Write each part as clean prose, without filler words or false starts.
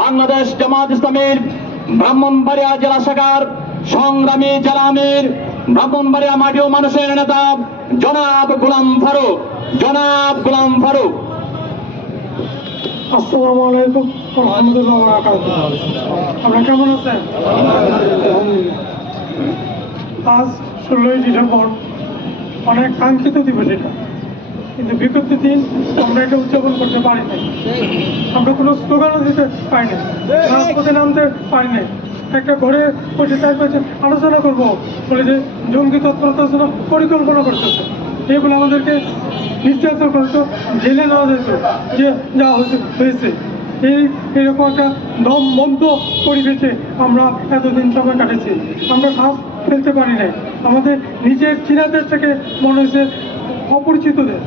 বাংলাদেশ জামাত ইসলামীর ব্রাহ্মণবাড়িয়া জেলা শাখার সংগ্রামী জেলা আমির, ব্রাহ্মণবাড়িয়া মাটি ও মানুষের নেতা জনাব গোলাম ফারুক। আসসালামু আলাইকুম ওয়া রাহমাতুল্লাহি ওয়া বারাকাতুহু। আপনারা কেমন আছেন? আজ 16ই ডিসেম্বর, অনেক কাঙ্ক্ষিত দিবস এটা, কিন্তু বিগত দিন আমরা এটা উদযাপন করতে পারি নাই। আমরা কোনো স্লোগানও দিতে পারি নাই, রাজপথে নামতে পারি নাই। একটা ঘরে বসে তাই বলছে আলোচনা করবো বলে যে জঙ্গি তৎপরতার জন্য পরিকল্পনা করতেছে, এগুলো আমাদেরকে নির্যাতন করতো, জেলে নেওয়া যেত, যে যা হয়েছে এইরকম একটা দম বন্ধ পরিবেশে আমরা এতদিন সময় কাটেছি। আমরা শ্বাস ফেলতে পারি নাই। আমাদের নিজের চীনা দেশ থেকে মনে হয়েছে অপরিচিত দেশ,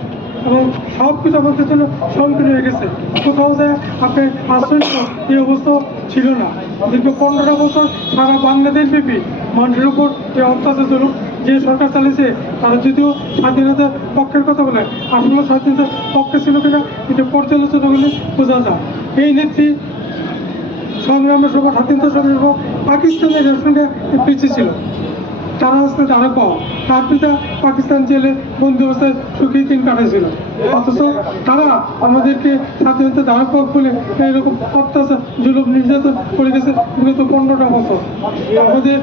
এবং সব কিছু আমাদের জন্য সংকীর্ণ হয়ে গেছে। কোথাও যায় আপনি আশ্রয় এই অবস্থা ছিল না। দীর্ঘ 15টা বছর সারা বাংলাদেশ ব্যাপী মানুষের উপর যে অত্যাচার চলুক, যে সরকার চালিয়েছে তারা যদিও স্বাধীনতার পক্ষের কথা বলে, আসলে স্বাধীনতার পক্ষে ছিল কিনা এটা পর্যালোচনা করলে বোঝা যায়। এই নেত্রী সংগ্রামের সময়, স্বাধীনতা সংগ্রামের সময় পাকিস্তানের সঙ্গে পিছিয়ে ছিল। তারা আসতে তারা পাওয়া, তার পিতা পাকিস্তান জেলে বন্দি অবস্থায় সুখী দিন কাটাইছিল, অথচ তারা আমাদেরকে স্বাধীনতা ধারা পাক বলে এরকম অত্যাচার জুলুম নির্যাতন করে গেছে বিগত 15টা বছর। আমাদের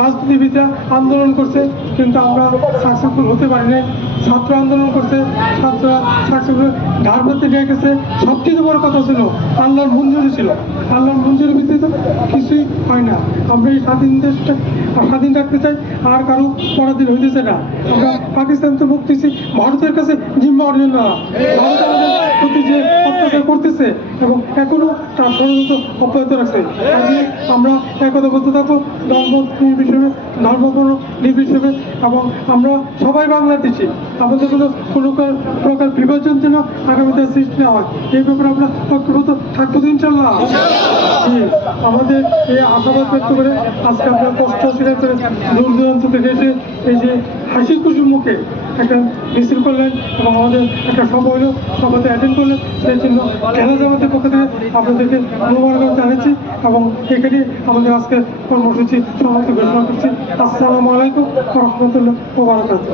রাজনীতিবিদরা আন্দোলন করছে, কিন্তু আমরা সাকসেসফুল হতে পারি নাই। ছাত্র আন্দোলন করছে, ছাত্ররা সাকসেসফুল ধার করতে নিয়ে গেছে। সবচেয়ে বড় কথা ছিল আল্লাহর মঞ্জুরি ছিল। আল্লাহর মঞ্জুরির ভিত্তিতে কিছুই হয় না। আমরা এই স্বাধীন দেশটা স্বাধীন রাখতে চাই, আর কারো পরাধীন হইতেছে না। আমরা পাকিস্তান তো মুক্তিছি, ভারতের কাছে জিম্মা অর্জন না। ভারত আমাদের প্রতি যে অত্যাচার করতেছে এবং এখনো তার ষড়যন্ত্র অব্যাহত রাখছে, কাজে আমরা একতাবদ্ধ থাকবো, ধর্ম নির্বিশেষে, ধর্মপূর্ণ নির্বিশেষে, এবং আমরা সবাই বাংলাদেশি। আমাদের কোনো প্রকার বিভাজন যেন আগামীতে সৃষ্টি না হয়, এই ব্যাপারে আমরা ঐক্যবদ্ধ থাকবো তো ইনশাল্লাহ। আমাদের এই আশাবাদ ব্যক্ত করে আজকে আমরা কষ্ট স্বীকার করে দূর দূরান্ত থেকে এসে এই যে হাসি খুশি মুখে একটা মিছিল করলেন এবং আমাদের একটা সভা হলো, সভাতে অ্যাটেন্ড করলেন, সেই জন্য জেলা জামাতের পক্ষ থেকে আপনাদেরকে মোবারকবাদ জানাচ্ছি এবং এখানে আমাদের আজকে কর্মসূচি সমাপ্তি ঘোষণা করছি। আসসালামু আলাইকুম ওয়া রাহমাতুল্লাহি ওয়া বারাকাতুহু।